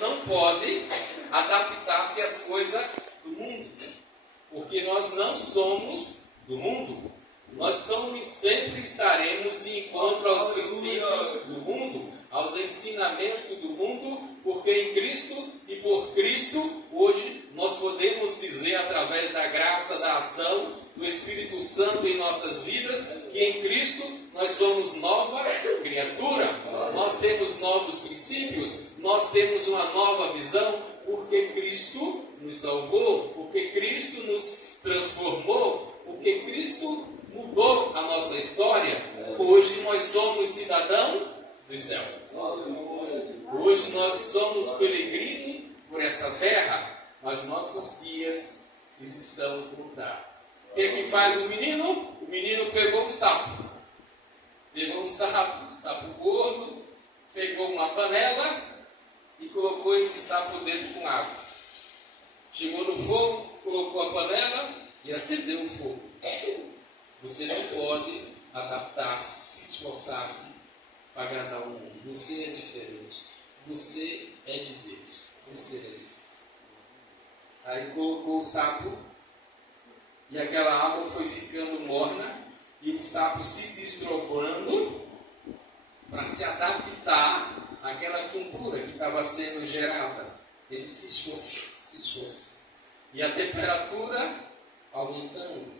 não pode adaptar-se às coisas do mundo, porque nós não somos do mundo. Nós somos e sempre estaremos de encontro aos princípios do mundo, aos ensinamentos do mundo, porque em Cristo e por Cristo, hoje nós podemos dizer, através da graça, da ação do Espírito Santo em nossas vidas, que em Cristo nós somos nova criatura, nós temos novos princípios, nós temos uma nova visão, porque Cristo nos salvou, porque Cristo nos transformou, porque Cristo mudou a nossa história. Hoje nós somos cidadãos do céu. Hoje nós somos peregrinos por esta terra, mas nossos dias estão contados. O que faz o menino? O menino pegou um sapo. Pegou um sapo gordo, pegou uma panela e colocou esse sapo dentro com água. Chegou no fogo, colocou a panela e acendeu o fogo. Você não pode adaptar-se, se esforçar-se para agradar o mundo. Você é diferente. Você é de Deus. Você é de Deus. Aí colocou o sapo e aquela água foi ficando morna e o sapo se desdobrando para se adaptar àquela quentura que estava sendo gerada. Ele se esforçou. E a temperatura aumentando.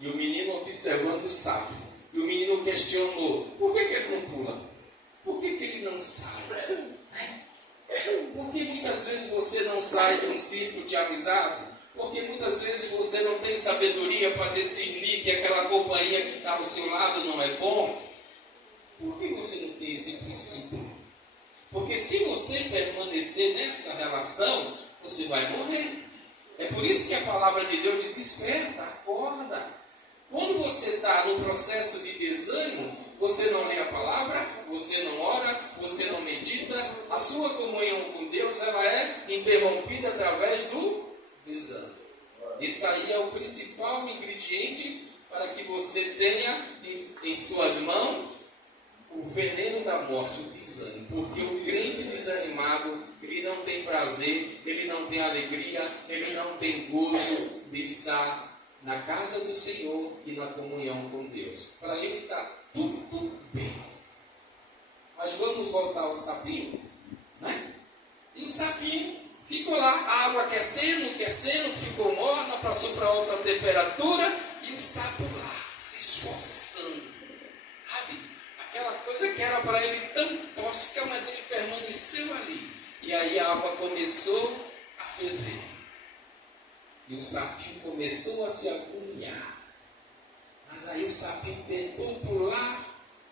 E o menino observando o sapo. E o menino questionou: por que ele não pula? Por que ele não sai? Por que muitas vezes você não sai de um círculo de amizades? Porque muitas vezes você não tem sabedoria para discernir que aquela companhia que está ao seu lado não é bom? Por que você não tem esse princípio? Porque se você permanecer nessa relação, você vai morrer. É por isso que a palavra de Deus te desperta, acorda. Quando você está no processo de desânimo, você não lê a palavra, você não ora, você não medita, a sua comunhão com Deus ela é interrompida através do desânimo. Isso aí é o principal ingrediente para que você tenha em suas mãos o veneno da morte, o desânimo. Porque o crente desanimado, ele não tem prazer, ele não tem alegria, ele não tem gozo de estar na casa do Senhor e na comunhão com Deus. Para ele está tudo bem. Mas vamos voltar ao sapinho, né? E o sapinho ficou lá, a água aquecendo, ficou morna, passou para alta temperatura e o sapo lá, se esforçando. Sabe? Aquela coisa que era para ele tão tóxica, mas ele permaneceu ali. E aí a água começou a ferver. E o sapinho começou a se agoniar. Mas aí o sapinho tentou pular,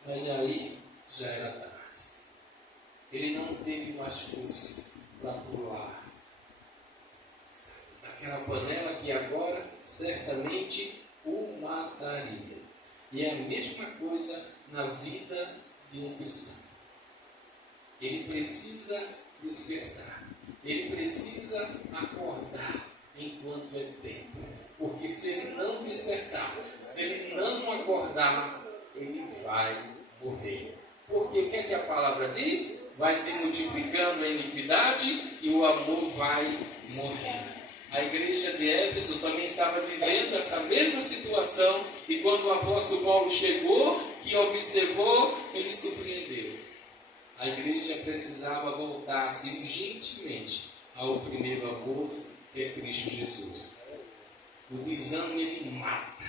mas aí já era tarde. Ele não teve mais força para pular daquela panela que agora certamente o mataria. E é a mesma coisa na vida de um cristão. Ele precisa despertar. Ele precisa acordar enquanto é tempo. Porque se ele não despertar, se ele não acordar, ele vai morrer. Porque o que é que a palavra diz? Vai se multiplicando a iniquidade e o amor vai morrer. A igreja de Éfeso também estava vivendo essa mesma situação e quando o apóstolo Paulo chegou, que observou, ele surpreendeu. A igreja precisava voltar-se urgentemente ao primeiro amor, que é Cristo Jesus. O desânimo ele mata.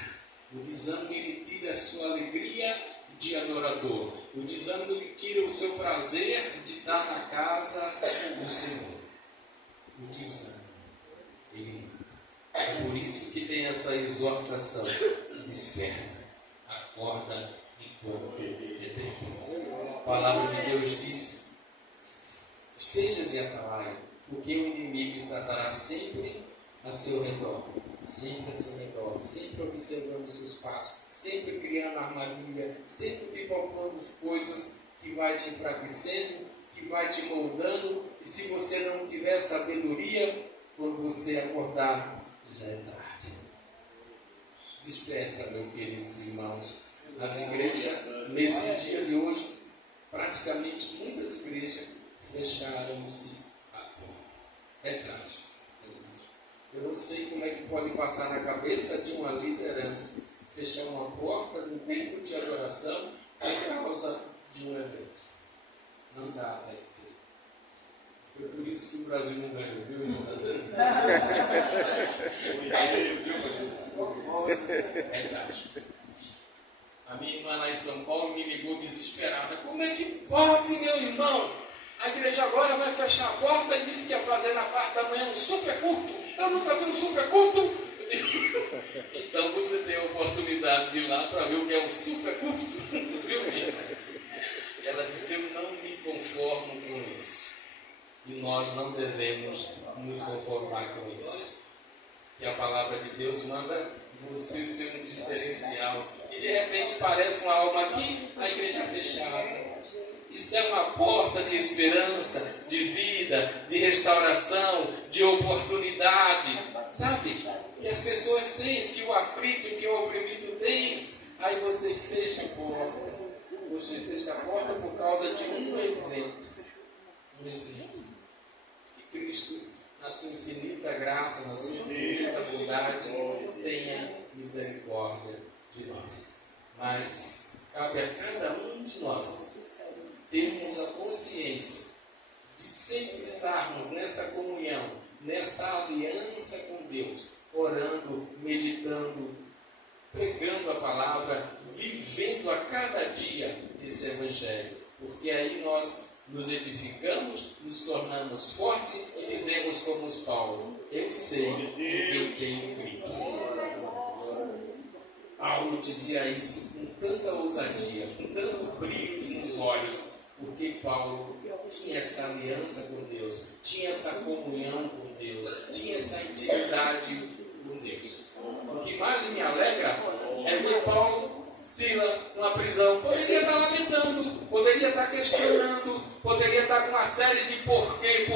O desânimo ele tira a sua alegria de adorador. O desânimo ele tira o seu prazer de estar na casa do Senhor. O desânimo ele mata. É por isso que tem essa exortação: desperta, acorda enquanto é tempo. A palavra de Deus diz: esteja de atalaia, porque o inimigo estará sempre a seu redor, sempre observando os seus passos, sempre criando armadilha, sempre pipocando coisas que vai te enfraquecendo, que vai te moldando, e se você não tiver sabedoria, quando você acordar, já é tarde. Desperta, meus queridos irmãos. As igrejas, nesse dia de hoje, praticamente muitas igrejas fecharam-se as portas. É trágico. Eu não sei como é que pode passar na cabeça de uma liderança fechar uma porta no tempo de adoração por causa de um evento. Não dá, velho. Foi por isso que o Brasil não ganhou, viu, irmão? É trágico. A minha irmã lá em São Paulo me ligou desesperada. Como é que pode, meu irmão? A igreja agora vai fechar a porta e disse que ia fazer na parte da manhã um super culto. Eu nunca vi um super culto. Então você tem a oportunidade de ir lá para ver o que é um super culto. Viu, minha irmã? Ela disse, eu não me conformo com isso. E nós não devemos nos conformar com isso. Que a palavra de Deus manda você ser um diferencial. E de repente parece uma alma aqui, a igreja fechada. Isso é uma porta de esperança, de vida, de restauração, de oportunidade. Sabe? Que as pessoas têm, que o aflito, que o oprimido tem. Aí você fecha a porta. Você fecha a porta por causa de um evento. Um evento. Que Cristo, na sua infinita graça, na sua infinita bondade, tenha misericórdia de nós. Mas cabe a cada um de nós termos a consciência de sempre estarmos nessa comunhão, nessa aliança com Deus, orando, meditando, pregando a palavra, vivendo a cada dia esse Evangelho. Porque aí nós nos edificamos, nos tornamos fortes e dizemos como Paulo, eu sei o que eu tenho crido. Paulo dizia isso com tanta ousadia, com tanto brilho nos olhos, porque Paulo tinha essa aliança com Deus, tinha essa comunhão com Deus, tinha essa intimidade com Deus. O que mais me alegra é ver Paulo, Silas, numa prisão. Poderia estar lamentando, poderia estar questionando, poderia estar com uma série de porquê,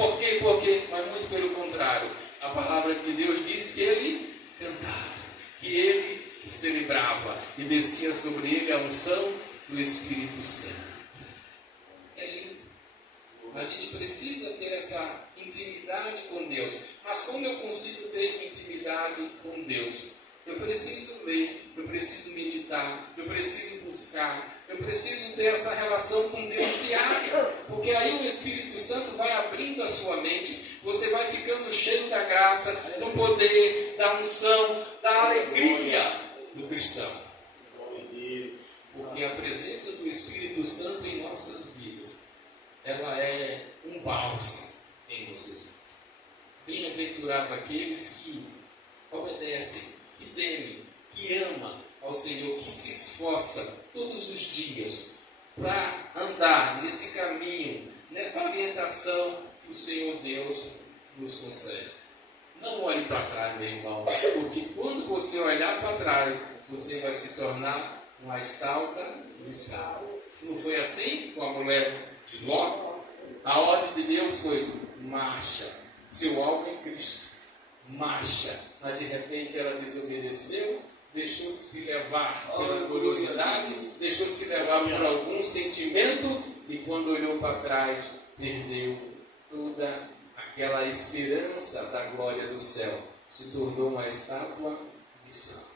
mas muito pelo contrário. A palavra de Deus diz que ele cantava, que ele celebrava e descia sobre ele a unção do Espírito Santo. É lindo. A gente precisa ter essa intimidade com Deus. Mas como eu consigo ter intimidade com Deus? Eu preciso ler, eu preciso meditar, eu preciso buscar, eu preciso ter essa relação com Deus diária, porque aí o Espírito Santo vai abrindo a sua mente, você vai ficando cheio da graça, do poder, da unção, da alegria do cristão. Porque a presença do Espírito Santo em nossas vidas, ela é um bálsamo em nossas vidas. Bem-aventurado aqueles que obedecem, que temem, que ama ao Senhor, que se esforça todos os dias para andar nesse caminho, nessa orientação que o Senhor Deus nos concede. Não olhe para trás, meu irmão, porque quando você olhar para trás, você vai se tornar uma estalca de sal. Não foi assim com a mulher de Ló? A ordem de Deus foi: marcha, seu alvo é Cristo, marcha. Mas de repente ela desobedeceu, deixou-se levar pela curiosidade, deixou-se levar por algum sentimento e quando olhou para trás, perdeu toda aquela esperança da glória do céu. Se tornou uma estátua de sal.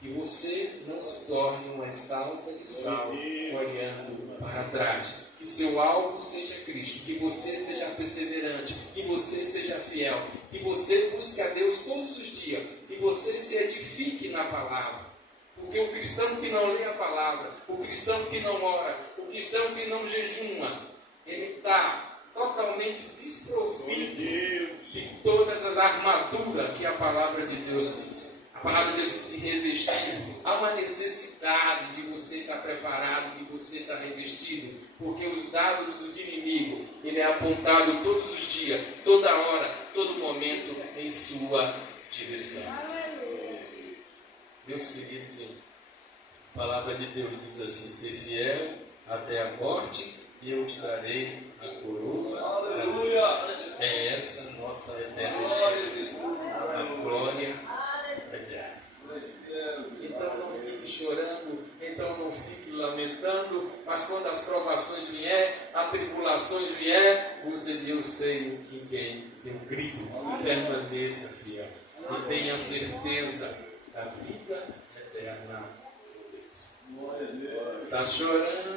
Que você não se torne uma estátua de sal olhando para trás. Que seu alvo seja Cristo, que você seja perseverante, que você seja fiel, que você busque a Deus todos os dias, que você se edifique na palavra. Porque o cristão que não lê a palavra, o cristão que não ora, o cristão que não jejuma, ele está totalmente desprovido de todas as armaduras que a palavra de Deus diz. A palavra de Deus se revestir. Há uma necessidade de você estar preparado, de você estar revestido, porque os dados dos inimigos, ele é apontado todos os dias, toda hora, todo momento em sua direção. Meus queridos, a palavra de Deus diz assim: ser fiel até a morte e eu te darei a coroa. Aleluia! É essa nossa eterna esperança, a glória eterna. Então não fique chorando, então não fique lamentando, mas quando as provações vier, as tribulações vier, você sei em quem eu crido e permaneça fiel. E tenha certeza da vida eterna com Deus. Está chorando?